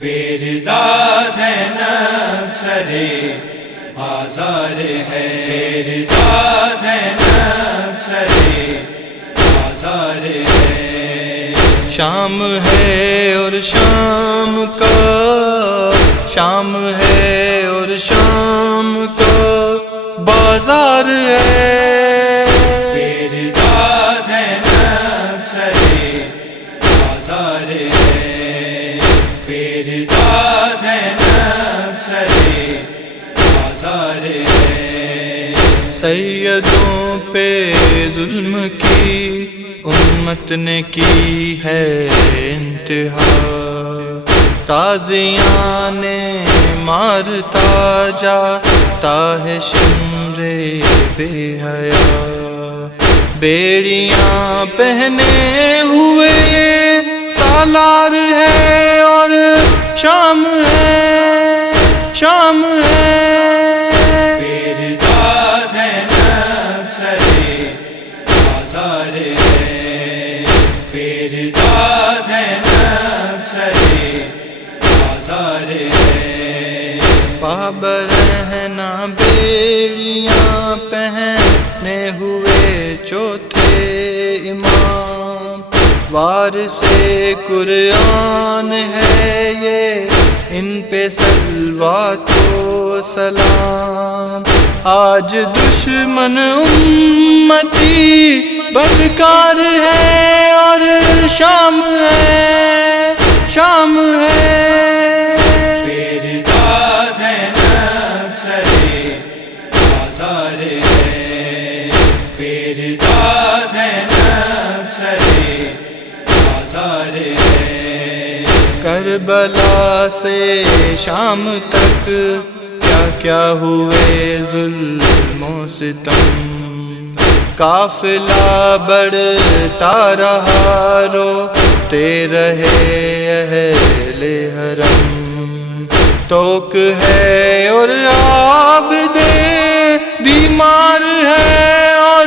بیردا زینب سرے بازار ہے، بیردا زینب سرے بازار ہے۔ شام ہے اور شام کا، شام ہے اور شام کا بازار ہے۔ بیردا زینب سرے بازار ہے، بیردا زینب سرے بازار ہے۔ سیدوں پہ ظلم کی امت نے کی ہے انتہا، تازیاں نے مارتا جاتا ہے شمر بے حیا، بیڑیاں پہنے ہوئے سالار ہے اور شام ہے، شام ہے۔ بیردا زینب سرے بازار ہے، بیردا زینب سرے بازار ہے۔ باب رہنا بیڑیاں پہنے ہوئے چوتھے امام، وارث قرآن ہے یہ، ان پہ صلوات و سلام۔ آج دشمن امتی بدکار ہے اور شام ہے، شام ہے۔ بیردا زینب سرے بازار ہے، بیردا زینب سرے بازار ہے۔ کربلا سے شام تک کیا کیا ہوئے ظلم و ستم، قافلہ بڑھتا رہا روتے رہے اہل حرم، توک ہے اور عابد بیمار ہے اور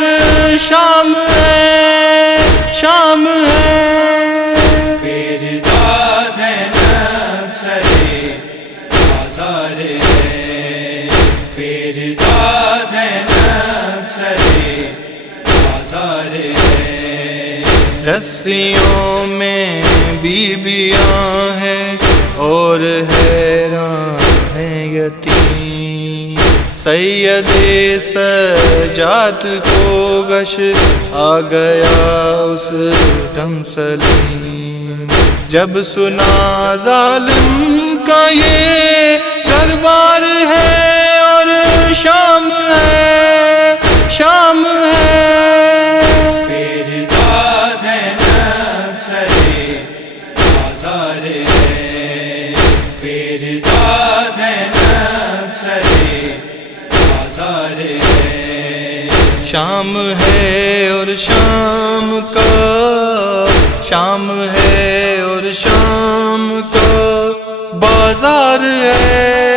شام ہے، شام ہے۔ بیردا زینب سرے بازار ہے، بیردا زینب سرے بازار ہے۔ رسیوں میں بیبیاں ہیں اور حیران ہیں یتیم، سید سجاد کو غش آ گیا اس دم سلیم، جب سنا ظالم کا یہ دربار ہے اور شام ہے، شام ہے۔ بیردا زینب سرے بازار ہے، بیردا زینب سرے بازار ہے۔ شام ہے اور شام کا، شام ہے اور شام کا بازار ہے۔